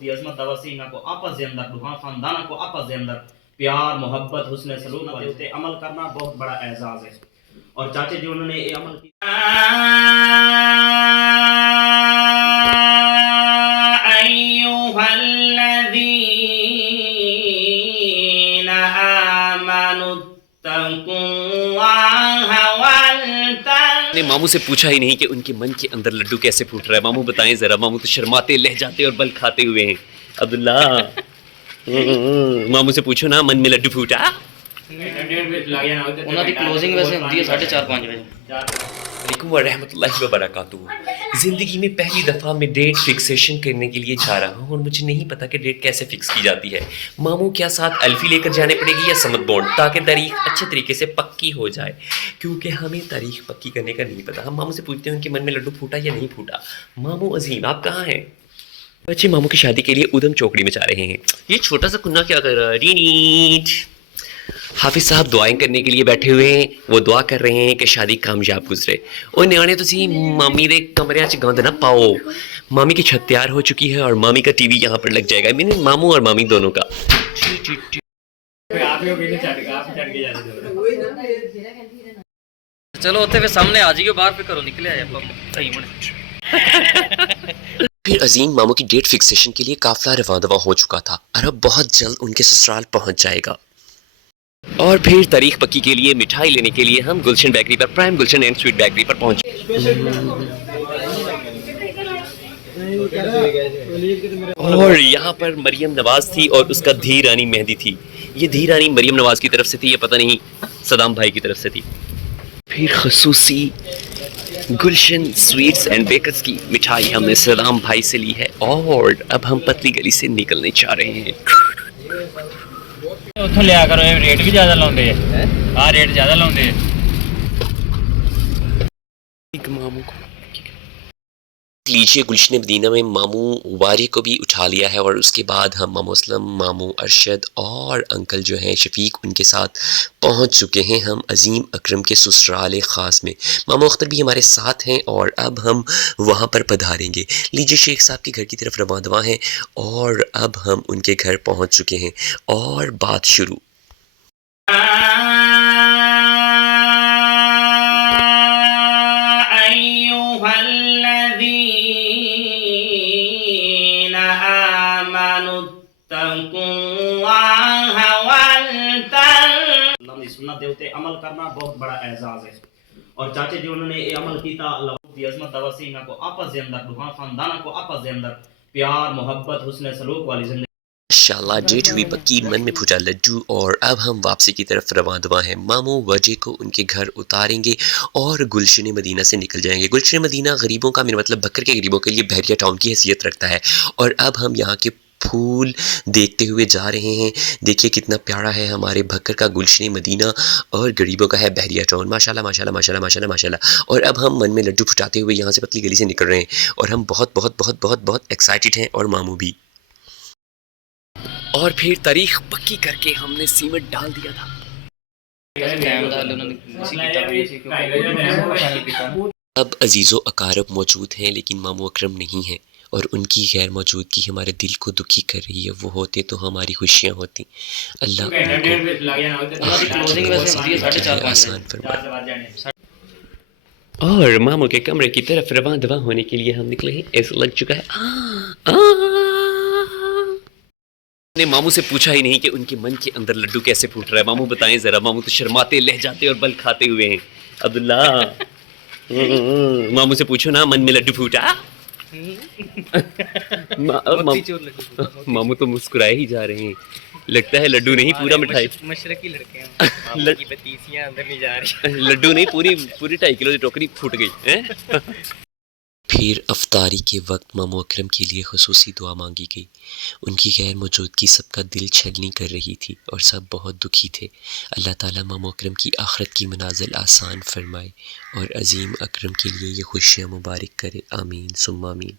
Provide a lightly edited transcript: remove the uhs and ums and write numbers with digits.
دی عظمت دا وسیع کو آپس دے اندر دوہاں خانداناں کو آپس دے اندر پیار محبت حسن سلوک والے تے عمل کرنا بہت بڑا اعزاز ہے. اور چاچے جی انہوں نے یہ عمل کیا. ایھا الذین آمنوا اتقوا اللہ نے ماموں سے پوچھا ہی نہیں کہ ان کے من کے اندر لڈو کیسے پھوٹ رہا ہے. ماموں بتائیں ذرا. ماموں تو شرماتے لہجاتے اور بل کھاتے ہوئے ہیں. عبداللہ ماموں سے پوچھو نا من میں لڈو پھوٹا. انہوں کی کلوزنگ ویسے ہوتی ہے 4:30-5 بجے. علیکم ورحمۃ اللہ وبرکاتہ. زندگی میں پہلی دفعہ میں ڈیٹ فکسیشن کرنے کے لیے جا رہا ہوں اور مجھے نہیں پتا کہ ڈیٹ کیسے فکس کی جاتی ہے. ماموں کیا ساتھ الفی لے کر جانے پڑے گی یا سمت بونڈ تاکہ تاریخ اچھے طریقے سے پکی ہو جائے, کیونکہ ہمیں تاریخ پکی کرنے کا نہیں پتا. ہم ماموں سے پوچھتے ہیں ان کے من میں لڈو پھوٹا یا نہیں پھوٹا. ماموں عظیم آپ کہاں ہیں؟ بچے ماموں کی شادی کے لیے ادھم چوکڑی میں جا رہے ہیں. یہ چھوٹا سا کنہ کیا کر رہا ہے؟ حافظ صاحب دعائیں کرنے کے لیے بیٹھے ہوئے ہیں. وہ دعا کر رہے ہیں کہ شادی کامیاب گزرے. اور نیانے تسی مامی دے کمرے چ گند نہ پاؤ. مامی کی چھت تیار ہو چکی ہے اور مامی کا ٹی وی یہاں پر لگ جائے گا. میں ماموں اور مامی دونوں کا. چلو اتنے پھر سامنے آ جائیے باہر پہ کرو نکلے آئے صحیح بنے. پھر عظیم ماموں کی ڈیٹ فکسیشن کے لیے قافلہ رواں دواں ہو چکا تھا اور اب بہت جلد ان کے سسرال پہنچ جائے گا. اور پھر تاریخ پکی کے لیے مٹھائی لینے کے لیے ہم گلشن بیکری پر prime Gulshan and sweet bakery پر پہنچے. اور یہاں پر مریم نواز تھی اور اس کا دھی رانی مہندی تھی. یہ دھی رانی مریم نواز کی طرف سے تھی یا پتہ نہیں صدام بھائی کی طرف سے تھی. پھر خصوصی گلشن سویٹس اینڈ بیکرز کی مٹھائی ہم نے صدام بھائی سے لی ہے اور اب ہم پتلی گلی سے نکلنے چاہ رہے ہیں. اتوں لیا کرو ریٹ بھی زیادہ لاؤں ہیں. ہاں ریٹ زیادہ لاؤں ہیں. ماموں کو لیجیے گلشن مدینہ میں ماموں واری کو بھی اٹھا لیا ہے اور اس کے بعد ہم ماموں اسلم ماموں ارشد اور انکل جو ہیں شفیق ان کے ساتھ پہنچ چکے ہیں ہم عظیم اکرم کے سسرال خاص میں. ماموں اختر بھی ہمارے ساتھ ہیں اور اب ہم وہاں پر پدھاریں گے. لیجیے شیخ صاحب کے گھر کی طرف رواں دواں ہیں اور اب ہم ان کے گھر پہنچ چکے ہیں اور بات شروع. سنت دے اوتے عمل کرنا بہت بڑا اعزاز ہے. اور چاچے جی انہوں نے یہ عمل کیتا. اللہ دی عظمت دا وسیع کو آپس دے اندر دوہاں خانداناں کو آپس دے اندر پیار محبت حسن سلوک والی زندگی. ماشاءاللہ ڈیٹ ہوئی پکی. من میں پھوٹا لڈو اور اب ہم واپسی کی طرف رواں دواں ہیں. ماموں وجہ کو ان کے گھر اتاریں گے اور گلشن مدینہ سے نکل جائیں گے. گلشن مدینہ غریبوں کا میرا مطلب بکر کے غریبوں کے لیے بحریہ ٹاؤن کی حیثیت رکھتا ہے. اور اب ہم یہاں کے پھول دیکھتے ہوئے جا رہے ہیں. دیکھیے کتنا پیارا ہے ہمارے بھکر کا گلشن مدینہ اور غریبوں کا ہے بحریہ ٹاؤن. ماشاءاللہ ماشاءاللہ ماشاءاللہ ماشاءاللہ ماشاءاللہ. اور اب ہم من میں لڈو پھٹاتے ہوئے یہاں سے پتلی گلی سے نکل رہے ہیں اور ہم بہت بہت بہت بہت بہت ایکسائٹڈ ہیں اور ماموں بھی. اور پھر تاریخ پکی کر کے ہم نے سیمنٹ ڈال دیا تھا. اب عزیز و اقارب موجود ہیں لیکن ماموں اکرم نہیں ہیں اور ان کی غیر موجودگی ہمارے دل کو دکھی کر رہی ہے. وہ ہوتے تو ہماری خوشیاں ہوتی. اللہ آسان فرمائے. اور ماموں کے کمرے کی طرف رواں دواں ہونے کے لیے ہم نکلے ہیں. ایسا لگ چکا ہے نے ماموں سے پوچھا ہی نہیں کہ ان کے من کے اندر لڈو کیسے پھوٹ رہا ہے. ماموں بتائیں ذرا. ماموں تو شرماتے لہجاتے اور بل کھاتے ہوئے ہیں. عبداللہ ماموں سے پوچھو نا من میں لڈو پھوٹا. ماموں تو مسکرائے ہی جا رہے ہیں. لگتا ہے لڈو نہیں پورا مٹھائی. مشرقی لڑکے ہیں. لڈو نہیں پوری 2.5 کلو کی ٹوکری پھوٹ گئی. پھر افطاری کے وقت ماموں اکرم کے لیے خصوصی دعا مانگی گئی. ان کی غیر موجودگی سب کا دل چھلنی کر رہی تھی اور سب بہت دکھی تھے. اللہ تعالیٰ ماموں اکرم کی آخرت کی منازل آسان فرمائے اور عظیم اکرم کے لیے یہ خوشیاں مبارک کرے. آمین ثم آمین.